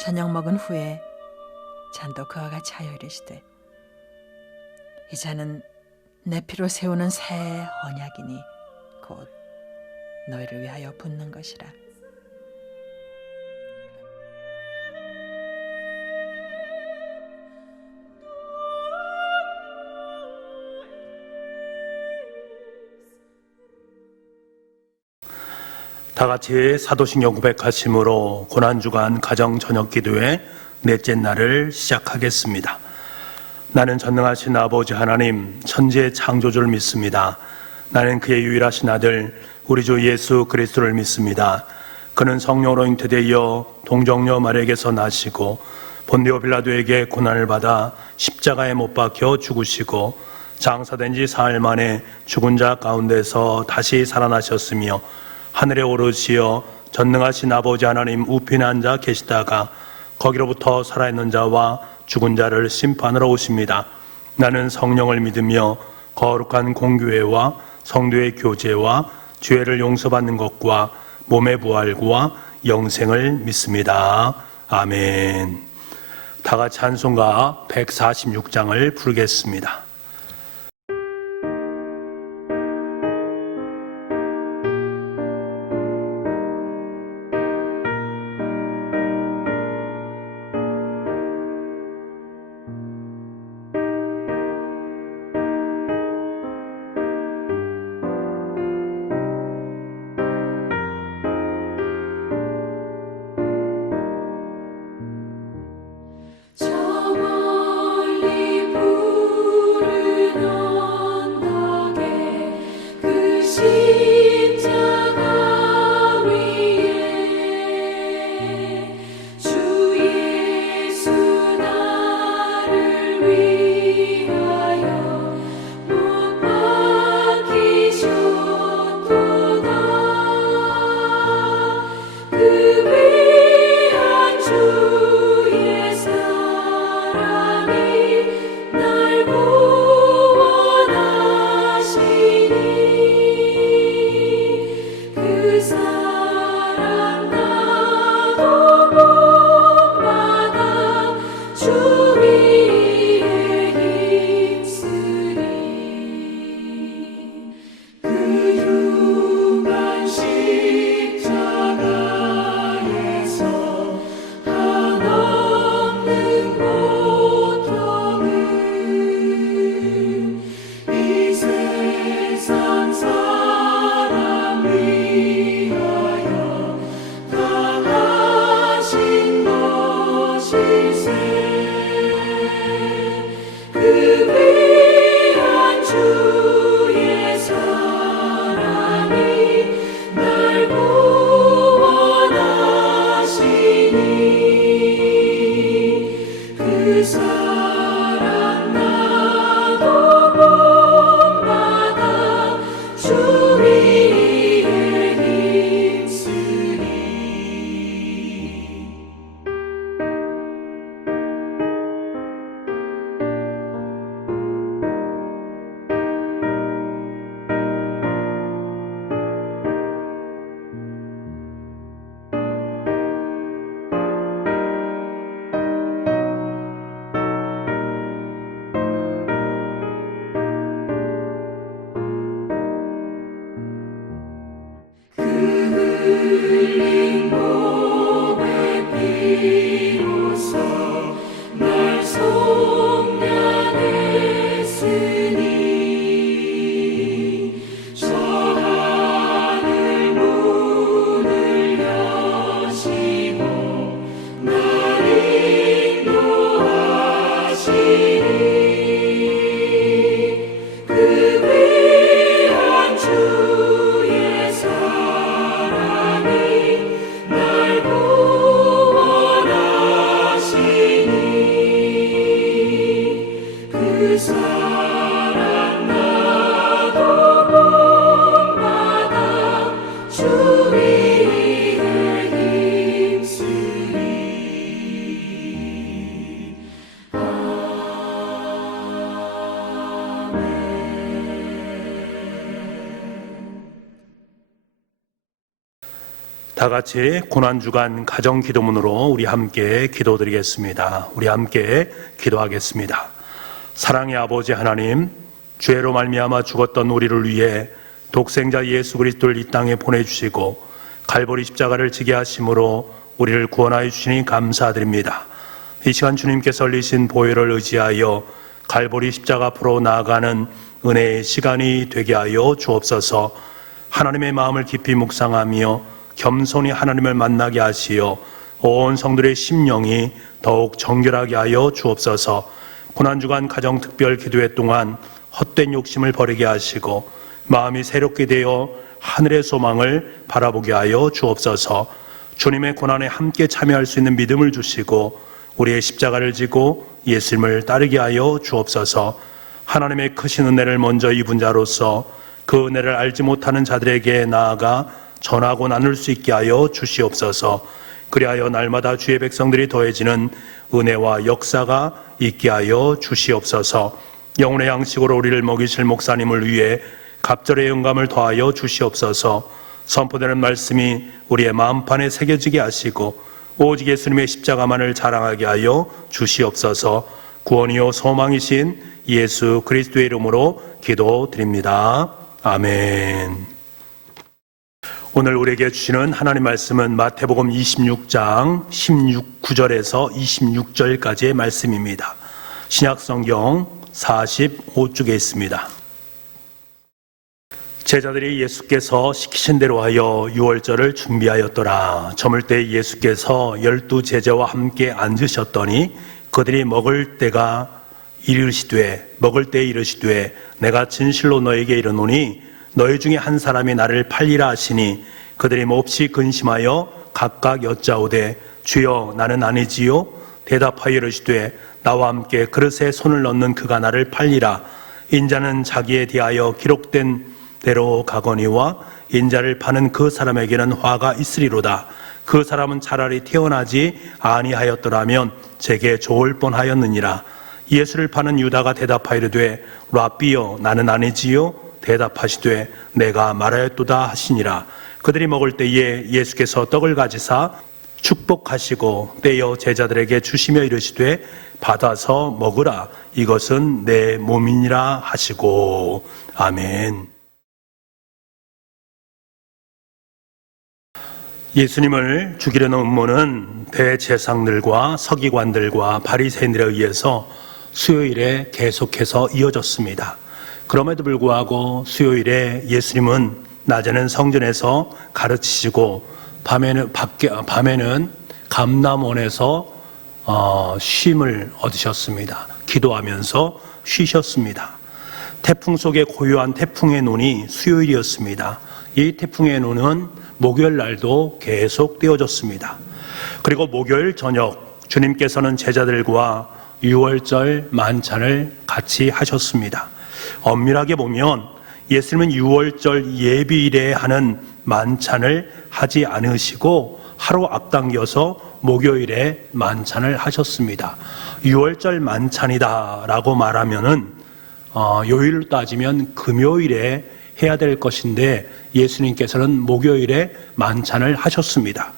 저녁 먹은 후에 잔도 그와 같이 하여 이르시되 이 잔은 내 피로 세우는 새 언약이니 곧 너희를 위하여 붓는 것이라. 다 같이 사도신경 고백하심으로 고난주간 가정 저녁 기도의 넷째 날을 시작하겠습니다. 나는 전능하신 아버지 하나님 천지의 창조주를 믿습니다. 나는 그의 유일하신 아들 우리 주 예수 그리스도를 믿습니다. 그는 성령으로 잉태되어 동정녀 마리아에게서 나시고 본디오 빌라도에게 고난을 받아 십자가에 못 박혀 죽으시고 장사된 지 사흘 만에 죽은 자 가운데서 다시 살아나셨으며 하늘에 오르시어 전능하신 아버지 하나님 우편에 앉아 계시다가 거기로부터 살아있는 자와 죽은 자를 심판하러 오십니다. 나는 성령을 믿으며 거룩한 공교회와 성도의 교제와 죄를 용서받는 것과 몸의 부활과 영생을 믿습니다. 아멘. 다 같이 찬송가 146장을 부르겠습니다. 다 같이 고난주간 가정기도문으로 우리 함께 기도드리겠습니다. 우리 함께 기도하겠습니다. 사랑의 아버지 하나님, 죄로 말미암아 죽었던 우리를 위해 독생자 예수 그리스도를 이 땅에 보내주시고 갈보리 십자가를 지게 하심으로 우리를 구원하여 주시니 감사드립니다. 이 시간 주님께서 흘리신 보혈을 의지하여 갈보리 십자가 앞으로 나아가는 은혜의 시간이 되게 하여 주옵소서. 하나님의 마음을 깊이 묵상하며 겸손히 하나님을 만나게 하시어 온 성들의 심령이 더욱 정결하게 하여 주옵소서. 고난주간 가정특별 기도회 동안 헛된 욕심을 버리게 하시고 마음이 새롭게 되어 하늘의 소망을 바라보게 하여 주옵소서. 주님의 고난에 함께 참여할 수 있는 믿음을 주시고 우리의 십자가를 지고 예수님을 따르게 하여 주옵소서. 하나님의 크신 은혜를 먼저 입은 자로서 그 은혜를 알지 못하는 자들에게 나아가 전하고 나눌 수 있게 하여 주시옵소서. 그리하여 날마다 주의 백성들이 더해지는 은혜와 역사가 있게 하여 주시옵소서. 영혼의 양식으로 우리를 먹이실 목사님을 위해 갑절의 영감을 더하여 주시옵소서. 선포되는 말씀이 우리의 마음판에 새겨지게 하시고 오직 예수님의 십자가만을 자랑하게 하여 주시옵소서. 구원이요 소망이신 예수 그리스도의 이름으로 기도드립니다. 아멘. 오늘 우리에게 주시는 하나님 말씀은 마태복음 26장 9절에서 26절까지의 말씀입니다. 신약성경 45쪽에 있습니다. 제자들이 예수께서 시키신 대로 하여 유월절을 준비하였더라. 저물 때 예수께서 12 제자와 함께 앉으셨더니 그들이 먹을 때 이르시되 내가 진실로 너에게 이르노니 너희 중에 한 사람이 나를 팔리라 하시니 그들이 몹시 근심하여 각각 여짜오되 주여 나는 아니지요. 대답하여 이르시되 나와 함께 그릇에 손을 넣는 그가 나를 팔리라. 인자는 자기에 대하여 기록된 대로 가거니와 인자를 파는 그 사람에게는 화가 있으리로다. 그 사람은 차라리 태어나지 아니하였더라면 제게 좋을 뻔하였느니라. 예수를 파는 유다가 대답하이르되 랍비여 나는 아니지요. 대답하시되 내가 말하였도다 하시니라. 그들이 먹을 때에 예수께서 떡을 가지사 축복하시고 떼어 제자들에게 주시며 이르시되 받아서 먹으라. 이것은 내 몸이니라 하시고. 아멘. 예수님을 죽이려는 음모는 대제사장들과 서기관들과 바리새인들에 의해서 수요일에 계속해서 이어졌습니다. 그럼에도 불구하고 수요일에 예수님은 낮에는 성전에서 가르치시고 밤에는 감람원에서 쉼을 얻으셨습니다. 기도하면서 쉬셨습니다. 태풍 속에 고요한 태풍의 논이 수요일이었습니다. 이 태풍의 논은 목요일 날도 계속 떼어졌습니다. 그리고 목요일 저녁 주님께서는 제자들과 유월절 만찬을 같이 하셨습니다. 엄밀하게 보면 예수님은 유월절 예비일에 하는 만찬을 하지 않으시고 하루 앞당겨서 목요일에 만찬을 하셨습니다. 유월절 만찬이다 라고 말하면은 요일로 따지면 금요일에 해야 될 것인데 예수님께서는 목요일에 만찬을 하셨습니다.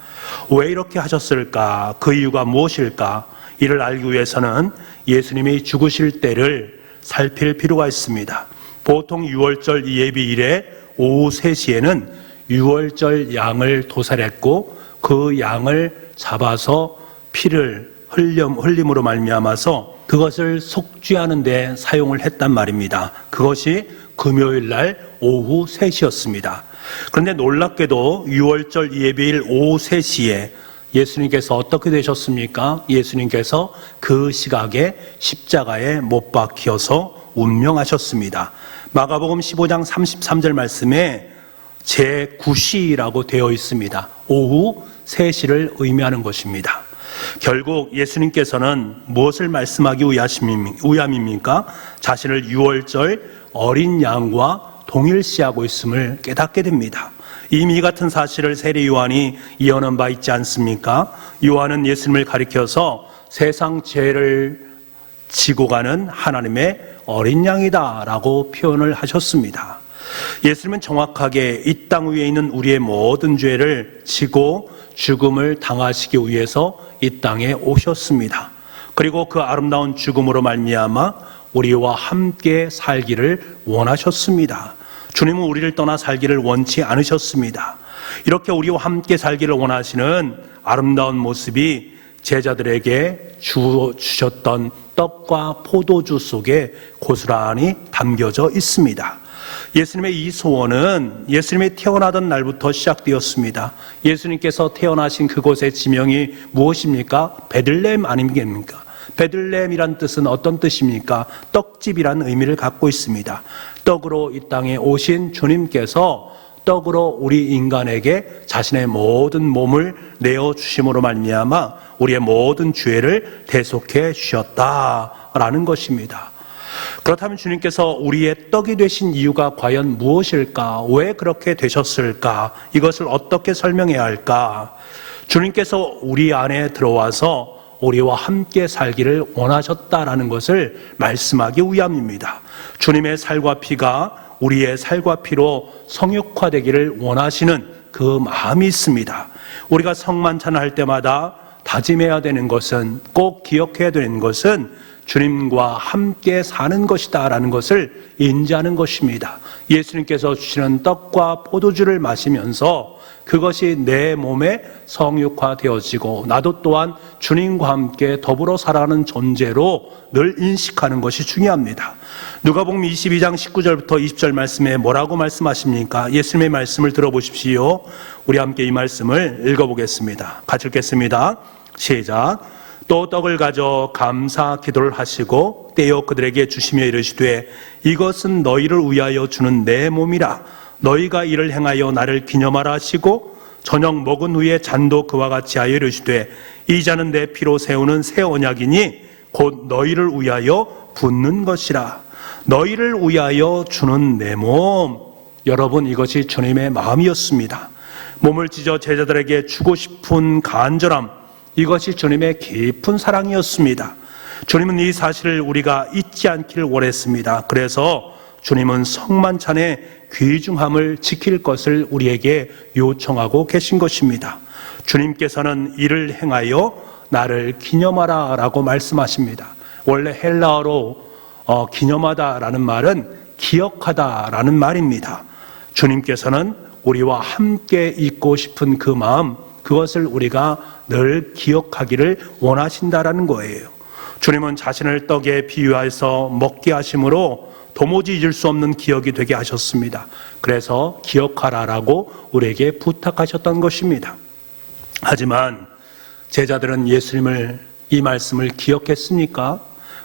왜 이렇게 하셨을까? 그 이유가 무엇일까? 이를 알기 위해서는 예수님이 죽으실 때를 살필 필요가 있습니다. 보통 유월절 예비일에 오후 3시에는 유월절 양을 도살했고 그 양을 잡아서 피를 흘림으로 말미암아서 그것을 속죄하는 데 사용을 했단 말입니다. 그것이 금요일 날 오후 3시였습니다. 그런데 놀랍게도 유월절 예비일 오후 3시에 예수님께서 어떻게 되셨습니까? 예수님께서 그 시각에 십자가에 못 박혀서 운명하셨습니다. 마가복음 15장 33절 말씀에 제9시라고 되어 있습니다. 오후 3시를 의미하는 것입니다. 결국 예수님께서는 무엇을 말씀하기 위함입니까? 자신을 유월절 어린 양과 동일시하고 있음을 깨닫게 됩니다. 이미 이 같은 사실을 세례 요한이 이어낸 바 있지 않습니까? 요한은 예수님을 가리켜서 세상 죄를 지고 가는 하나님의 어린 양이다 라고 표현을 하셨습니다. 예수님은 정확하게 이 땅 위에 있는 우리의 모든 죄를 지고 죽음을 당하시기 위해서 이 땅에 오셨습니다. 그리고 그 아름다운 죽음으로 말미암아 우리와 함께 살기를 원하셨습니다. 주님은 우리를 떠나 살기를 원치 않으셨습니다. 이렇게 우리와 함께 살기를 원하시는 아름다운 모습이 제자들에게 주셨던 떡과 포도주 속에 고스란히 담겨져 있습니다. 예수님의 이 소원은 예수님이 태어나던 날부터 시작되었습니다. 예수님께서 태어나신 그곳의 지명이 무엇입니까? 베들레헴 아닙니까? 베들레헴이란 뜻은 어떤 뜻입니까? 떡집이라는 의미를 갖고 있습니다. 떡으로 이 땅에 오신 주님께서 떡으로 우리 인간에게 자신의 모든 몸을 내어주심으로 말미암아 우리의 모든 죄를 대속해 주셨다라는 것입니다. 그렇다면 주님께서 우리의 떡이 되신 이유가 과연 무엇일까? 왜 그렇게 되셨을까? 이것을 어떻게 설명해야 할까? 주님께서 우리 안에 들어와서 우리와 함께 살기를 원하셨다라는 것을 말씀하기 위함입니다. 주님의 살과 피가 우리의 살과 피로 성육화되기를 원하시는 그 마음이 있습니다. 우리가 성만찬을 할 때마다 다짐해야 되는 것은, 꼭 기억해야 되는 것은 주님과 함께 사는 것이다 라는 것을 인지하는 것입니다. 예수님께서 주시는 떡과 포도주를 마시면서 그것이 내 몸에 성육화되어지고 나도 또한 주님과 함께 더불어 살아가는 존재로 늘 인식하는 것이 중요합니다. 누가복음 22장 19절부터 20절 말씀에 뭐라고 말씀하십니까? 예수님의 말씀을 들어보십시오. 우리 함께 이 말씀을 읽어보겠습니다. 같이 읽겠습니다. 시작. 또 떡을 가져 감사 기도를 하시고 떼어 그들에게 주시며 이르시되 이것은 너희를 위하여 주는 내 몸이라. 너희가 이를 행하여 나를 기념하라 하시고 저녁 먹은 후에 잔도 그와 같이 하여 이르시되 이 잔은 내 피로 세우는 새 언약이니 곧 너희를 위하여 붓는 것이라. 너희를 위하여 주는 내 몸. 여러분, 이것이 주님의 마음이었습니다. 몸을 찢어 제자들에게 주고 싶은 간절함, 이것이 주님의 깊은 사랑이었습니다. 주님은 이 사실을 우리가 잊지 않기를 원했습니다. 그래서 주님은 성만찬의 귀중함을 지킬 것을 우리에게 요청하고 계신 것입니다. 주님께서는 이를 행하여 나를 기념하라 라고 말씀하십니다. 원래 헬라어로 기념하다라는 말은 기억하다라는 말입니다. 주님께서는 우리와 함께 있고 싶은 그 마음, 그것을 우리가 늘 기억하기를 원하신다라는 거예요. 주님은 자신을 떡에 비유해서 먹게 하심으로 도무지 잊을 수 없는 기억이 되게 하셨습니다. 그래서 기억하라라고 우리에게 부탁하셨던 것입니다. 하지만 제자들은 예수님을 이 말씀을 기억했습니까?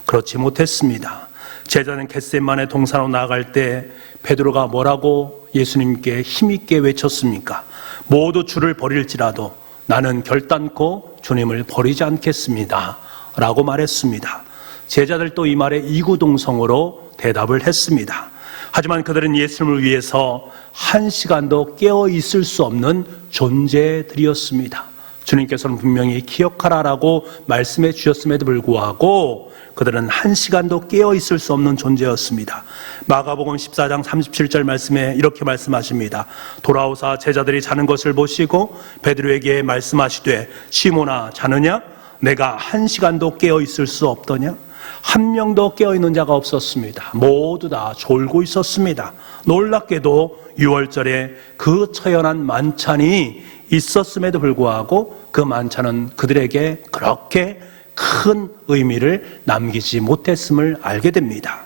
그렇지 못했습니다. 제자는 겟세마네 동산으로 나아갈 때 베드로가 뭐라고 예수님께 힘있게 외쳤습니까? 모두 주를 버릴지라도 나는 결단코 주님을 버리지 않겠습니다 라고 말했습니다. 제자들도 이 말에 이구동성으로 대답을 했습니다. 하지만 그들은 예수님을 위해서 한 시간도 깨어 있을 수 없는 존재들이었습니다. 주님께서는 분명히 기억하라라고 말씀해 주셨음에도 불구하고 그들은 한 시간도 깨어 있을 수 없는 존재였습니다. 마가복음 14장 37절 말씀에 이렇게 말씀하십니다. 돌아오사 제자들이 자는 것을 보시고 베드로에게 말씀하시되 시몬아 자느냐? 내가 한 시간도 깨어 있을 수 없더냐? 한 명도 깨어 있는 자가 없었습니다. 모두 다 졸고 있었습니다. 놀랍게도 6월절에 그 처연한 만찬이 있었음에도 불구하고 그 만찬은 그들에게 그렇게 큰 의미를 남기지 못했음을 알게 됩니다.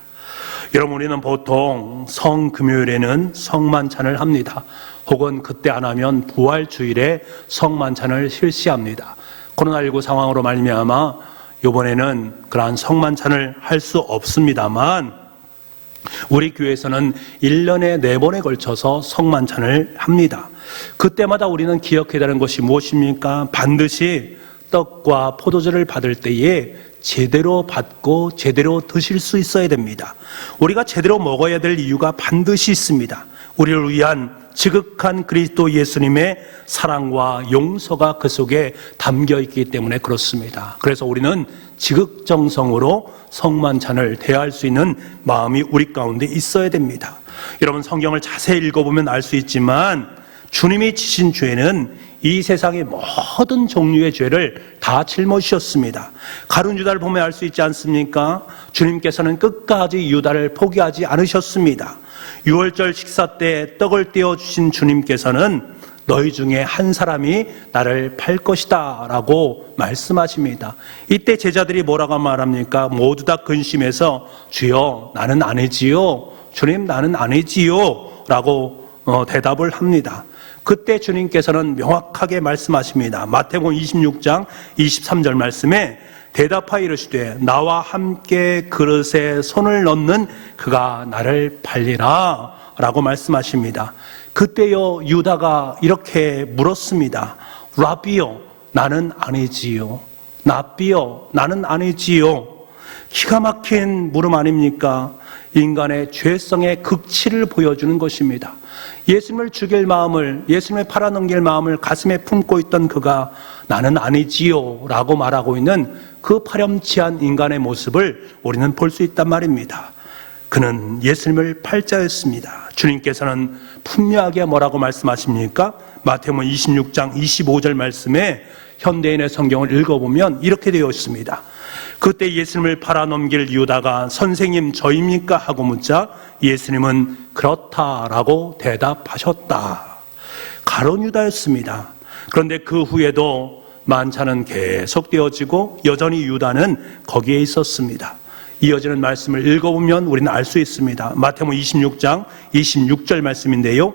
여러분, 우리는 보통 성금요일에는 성만찬을 합니다. 혹은 그때 안 하면 부활주일에 성만찬을 실시합니다. 코로나19 상황으로 말미암아 이번에는 그러한 성만찬을 할 수 없습니다만 우리 교회에서는 1년에 4번에 걸쳐서 성만찬을 합니다. 그때마다 우리는 기억해야 되는 것이 무엇입니까? 반드시 떡과 포도주를 받을 때에 제대로 받고 제대로 드실 수 있어야 됩니다. 우리가 제대로 먹어야 될 이유가 반드시 있습니다. 우리를 위한 지극한 그리스도 예수님의 사랑과 용서가 그 속에 담겨 있기 때문에 그렇습니다. 그래서 우리는 지극정성으로 성만찬을 대할 수 있는 마음이 우리 가운데 있어야 됩니다. 여러분, 성경을 자세히 읽어보면 알 수 있지만 주님이 지신 죄는 이 세상의 모든 종류의 죄를 다 짊어지셨습니다. 가룟 유다를 보면 알 수 있지 않습니까? 주님께서는 끝까지 유다를 포기하지 않으셨습니다. 유월절 식사 때 떡을 떼어주신 주님께서는 너희 중에 한 사람이 나를 팔 것이다 라고 말씀하십니다. 이때 제자들이 뭐라고 말합니까? 모두 다 근심해서 주여 나는 아니지요, 주님 나는 아니지요 라고 대답을 합니다. 그때 주님께서는 명확하게 말씀하십니다. 마태복음 26장 23절 말씀에 대답하여 이르시되 나와 함께 그릇에 손을 넣는 그가 나를 팔리라 라고 말씀하십니다. 그때요 유다가 이렇게 물었습니다. 라비요 나는 아니지요, 랍비요 나는 아니지요. 기가 막힌 물음 아닙니까? 인간의 죄성의 극치를 보여주는 것입니다. 예수님을 죽일 마음을, 예수님을 팔아넘길 마음을 가슴에 품고 있던 그가 나는 아니지요 라고 말하고 있는 그 파렴치한 인간의 모습을 우리는 볼 수 있단 말입니다. 그는 예수님을 팔자였습니다. 주님께서는 분명하게 뭐라고 말씀하십니까? 마태복음 26장 25절 말씀에 현대인의 성경을 읽어보면 이렇게 되어 있습니다. 그때 예수님을 팔아넘길 유다가 선생님 저입니까? 하고 묻자 예수님은 그렇다라고 대답하셨다. 가룟 유다였습니다. 그런데 그 후에도 만찬은 계속되어지고 여전히 유다는 거기에 있었습니다. 이어지는 말씀을 읽어보면 우리는 알 수 있습니다. 마태복음 26장 26절 말씀인데요.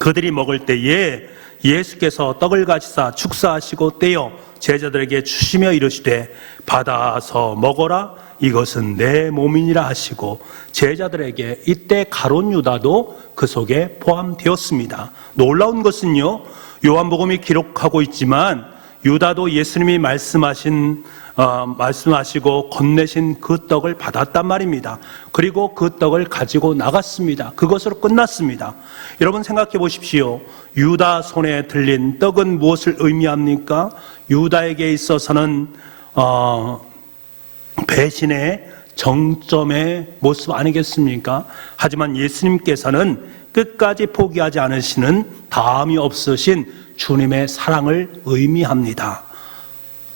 그들이 먹을 때에 예수께서 떡을 가지사 축사하시고 떼어 제자들에게 주시며 이르시되 받아서 먹어라 이것은 내 몸이니라 하시고 제자들에게 이때 가룟 유다도 그 속에 포함되었습니다. 놀라운 것은요, 요한복음이 기록하고 있지만 유다도 예수님이 말씀하시고 건네신 그 떡을 받았단 말입니다. 그리고 그 떡을 가지고 나갔습니다. 그것으로 끝났습니다. 여러분 생각해 보십시오. 유다 손에 들린 떡은 무엇을 의미합니까? 유다에게 있어서는 배신의 정점의 모습 아니겠습니까? 하지만 예수님께서는 끝까지 포기하지 않으시는 다함이 없으신 주님의 사랑을 의미합니다.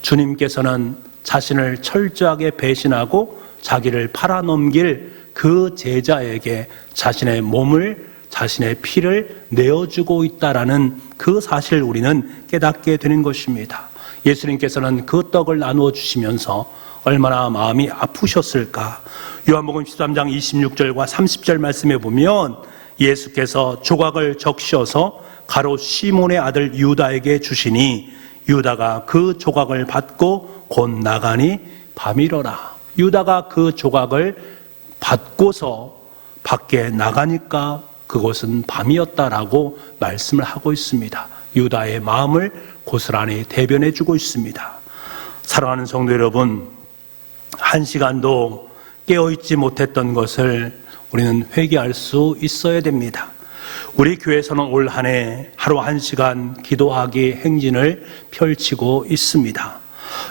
주님께서는 자신을 철저하게 배신하고 자기를 팔아넘길 그 제자에게 자신의 몸을, 자신의 피를 내어주고 있다라는 그 사실을 우리는 깨닫게 되는 것입니다. 예수님께서는 그 떡을 나누어 주시면서 얼마나 마음이 아프셨을까. 요한복음 13장 26절과 30절 말씀에 보면 예수께서 조각을 적셔서 가롯 시몬의 아들 유다에게 주시니 유다가 그 조각을 받고 곧 나가니 밤이러라. 유다가 그 조각을 받고서 밖에 나가니까 그곳은 밤이었다라고 말씀을 하고 있습니다. 유다의 마음을 고스란히 대변해 주고 있습니다. 사랑하는 성도 여러분, 한 시간도 깨어있지 못했던 것을 우리는 회개할 수 있어야 됩니다. 우리 교회에서는 올 한 해 하루 1시간 기도하기 행진을 펼치고 있습니다.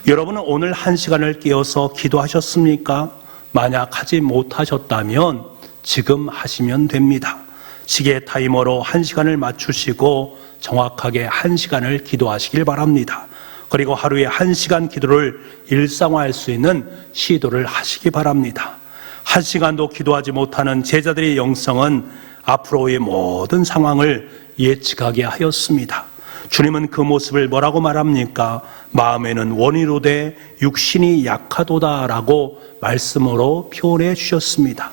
여러분은 오늘 1시간을 깨어서 기도하셨습니까? 만약 하지 못하셨다면 지금 하시면 됩니다. 시계 타이머로 1시간을 맞추시고 정확하게 1시간을 기도하시길 바랍니다. 그리고 하루에 1시간 기도를 일상화할 수 있는 시도를 하시기 바랍니다. 1시간도 기도하지 못하는 제자들의 영성은 앞으로의 모든 상황을 예측하게 하였습니다. 주님은 그 모습을 뭐라고 말합니까? 마음에는 원이로되 육신이 약하도다라고 말씀으로 표현해 주셨습니다.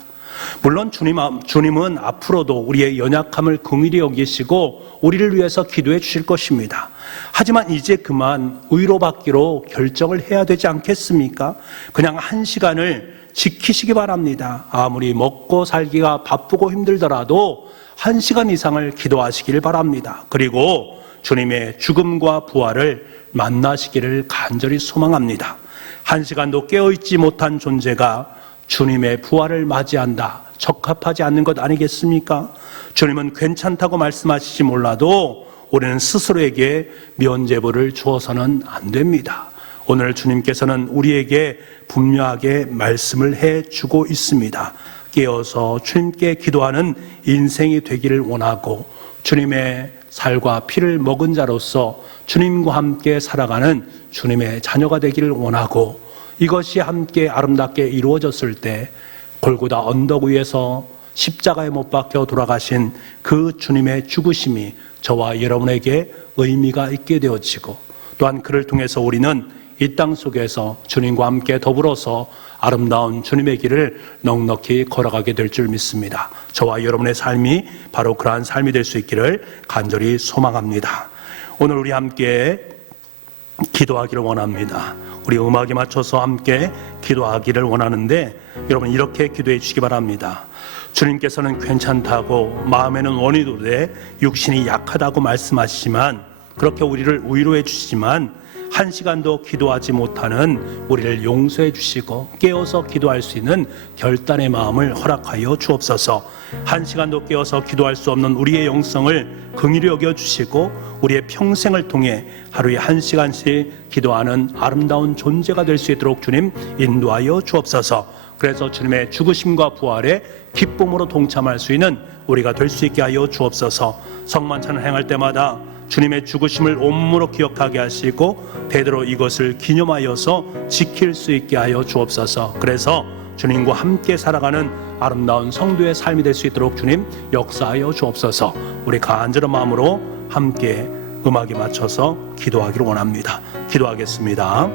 물론 주님은 앞으로도 우리의 연약함을 긍휼히 여기시고 우리를 위해서 기도해 주실 것입니다. 하지만 이제 그만 위로받기로 결정을 해야 되지 않겠습니까? 그냥 1시간을 지키시기 바랍니다. 아무리 먹고 살기가 바쁘고 힘들더라도 1시간 이상을 기도하시길 바랍니다. 그리고 주님의 죽음과 부활을 만나시기를 간절히 소망합니다. 1시간도 깨어있지 못한 존재가 주님의 부활을 맞이한다. 적합하지 않는 것 아니겠습니까? 주님은 괜찮다고 말씀하시지 몰라도 우리는 스스로에게 면죄부를 주어서는 안 됩니다. 오늘 주님께서는 우리에게 분명하게 말씀을 해주고 있습니다. 깨어서 주님께 기도하는 인생이 되기를 원하고 주님의 살과 피를 먹은 자로서 주님과 함께 살아가는 주님의 자녀가 되기를 원하고, 이것이 함께 아름답게 이루어졌을 때 골고다 언덕 위에서 십자가에 못 박혀 돌아가신 그 주님의 죽으심이 저와 여러분에게 의미가 있게 되어지고, 또한 그를 통해서 우리는 이 땅 속에서 주님과 함께 더불어서 아름다운 주님의 길을 넉넉히 걸어가게 될 줄 믿습니다. 저와 여러분의 삶이 바로 그러한 삶이 될 수 있기를 간절히 소망합니다. 오늘 우리 함께 기도하기를 원합니다. 우리 음악에 맞춰서 함께 기도하기를 원하는데, 여러분 이렇게 기도해 주시기 바랍니다. 주님께서는 괜찮다고, 마음에는 원이도 돼 육신이 약하다고 말씀하시지만, 그렇게 우리를 위로해 주시지만 한 시간도 기도하지 못하는 우리를 용서해 주시고 깨어서 기도할 수 있는 결단의 마음을 허락하여 주옵소서. 한 시간도 깨어서 기도할 수 없는 우리의 영성을 긍휼히 여겨 주시고 우리의 평생을 통해 하루에 한 시간씩 기도하는 아름다운 존재가 될 수 있도록 주님 인도하여 주옵소서. 그래서 주님의 죽으심과 부활에 기쁨으로 동참할 수 있는 우리가 될 수 있게 하여 주옵소서. 성만찬을 행할 때마다 주님의 죽으심을 온몸으로 기억하게 하시고 대대로 이것을 기념하여서 지킬 수 있게 하여 주옵소서. 그래서 주님과 함께 살아가는 아름다운 성도의 삶이 될 수 있도록 주님 역사하여 주옵소서. 우리 간절한 마음으로 함께 음악에 맞춰서 기도하기를 원합니다. 기도하겠습니다.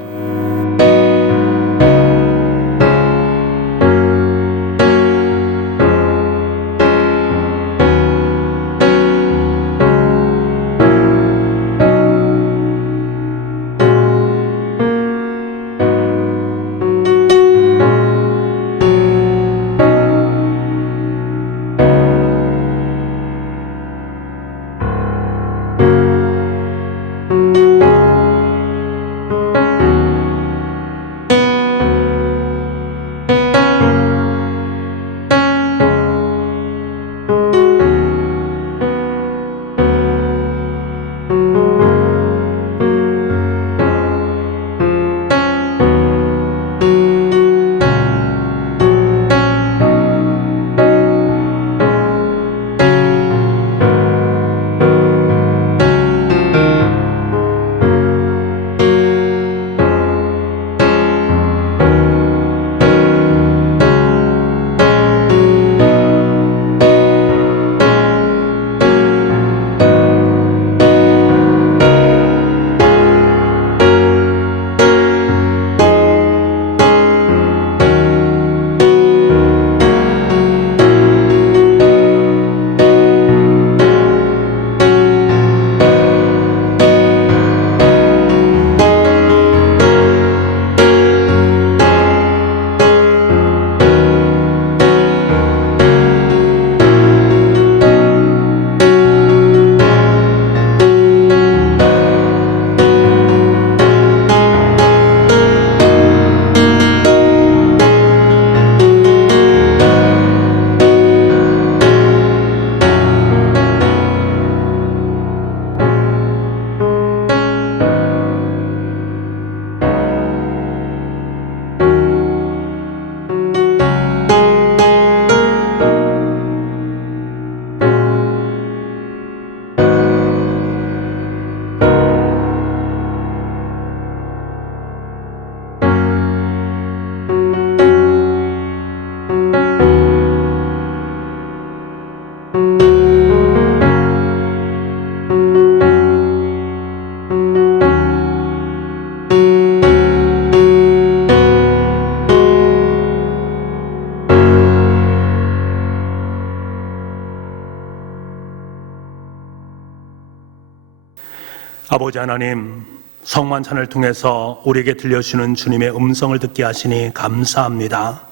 아버지 하나님, 성만찬을 통해서 우리에게 들려주시는 주님의 음성을 듣게 하시니 감사합니다.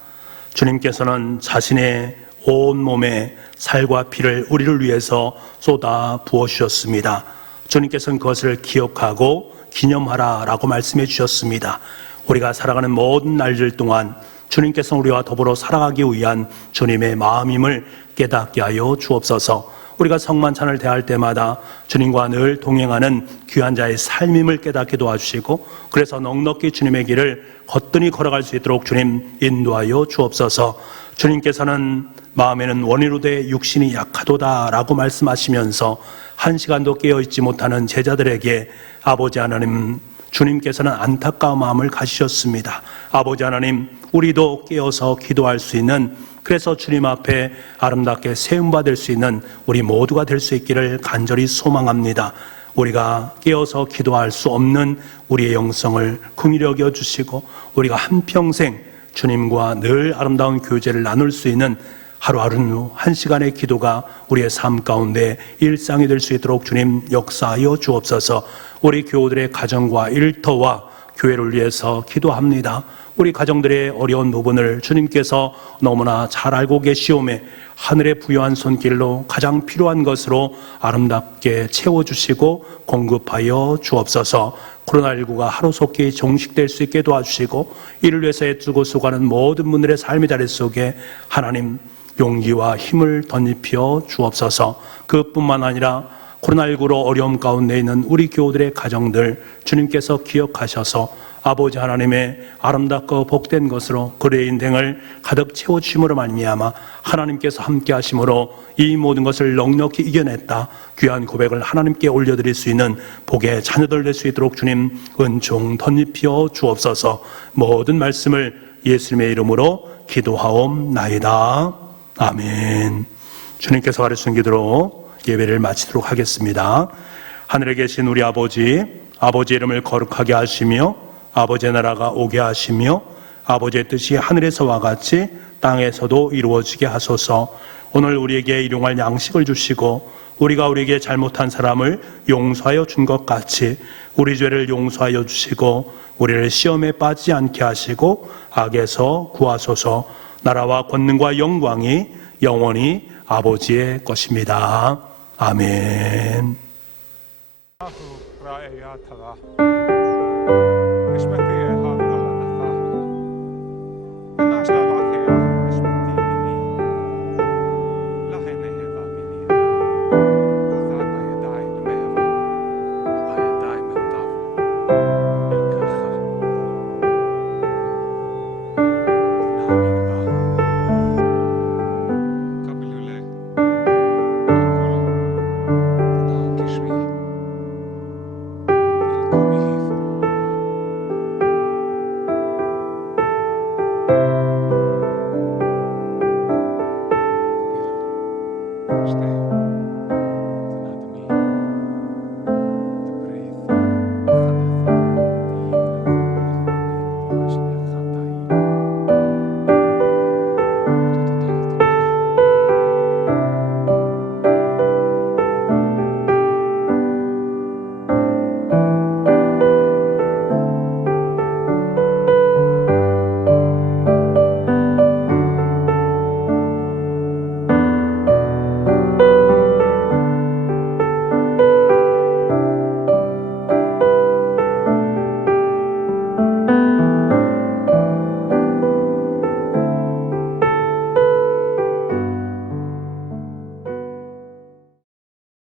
주님께서는 자신의 온 몸에 살과 피를 우리를 위해서 쏟아 부어주셨습니다. 주님께서는 그것을 기억하고 기념하라 라고 말씀해 주셨습니다. 우리가 살아가는 모든 날들 동안 주님께서 우리와 더불어 살아가기 위한 주님의 마음임을 깨닫게 하여 주옵소서. 우리가 성만찬을 대할 때마다 주님과 늘 동행하는 귀한 자의 삶임을 깨닫게 도와주시고, 그래서 넉넉히 주님의 길을 거뜬히 걸어갈 수 있도록 주님 인도하여 주옵소서. 주님께서는 마음에는 원이로되 육신이 약하도다라고 말씀하시면서 한 시간도 깨어있지 못하는 제자들에게 아버지 하나님, 주님께서는 안타까운 마음을 가지셨습니다. 아버지 하나님, 우리도 깨어서 기도할 수 있는, 그래서 주님 앞에 아름답게 세움받을 수 있는 우리 모두가 될 수 있기를 간절히 소망합니다. 우리가 깨어서 기도할 수 없는 우리의 영성을 긍휼히 여겨주시고, 우리가 한평생 주님과 늘 아름다운 교제를 나눌 수 있는 하루하루 한 시간의 기도가 우리의 삶 가운데 일상이 될 수 있도록 주님 역사하여 주옵소서. 우리 교우들의 가정과 일터와 교회를 위해서 기도합니다. 우리 가정들의 어려운 부분을 주님께서 너무나 잘 알고 계시오매 하늘의 부유한 손길로 가장 필요한 것으로 아름답게 채워주시고 공급하여 주옵소서. 코로나19가 하루속히 종식될 수 있게 도와주시고, 이를 위해서 애쓰고 수고하는 모든 분들의 삶의 자리 속에 하나님 용기와 힘을 덧입혀 주옵소서. 그뿐만 아니라 코로나19로 어려움 가운데 있는 우리 교우들의 가정들 주님께서 기억하셔서 아버지 하나님의 아름답고 복된 것으로 그의 인생을 가득 채워주심으로 말미암아 하나님께서 함께 하심으로 이 모든 것을 넉넉히 이겨냈다, 귀한 고백을 하나님께 올려드릴 수 있는 복의 자녀들 될 수 있도록 주님 은총 덧입혀 주옵소서. 모든 말씀을 예수님의 이름으로 기도하옵나이다. 아멘. 주님께서 가르치신 기도로 예배를 마치도록 하겠습니다. 하늘에 계신 우리 아버지, 아버지의 이름을 거룩하게 하시며 아버지의 나라가 오게 하시며 아버지의 뜻이 하늘에서와 같이 땅에서도 이루어지게 하소서. 오늘 우리에게 일용할 양식을 주시고 우리가 우리에게 잘못한 사람을 용서하여 준 것 같이 우리 죄를 용서하여 주시고 우리를 시험에 빠지지 않게 하시고 악에서 구하소서. 나라와 권능과 영광이 영원히 아버지의 것입니다. 아멘.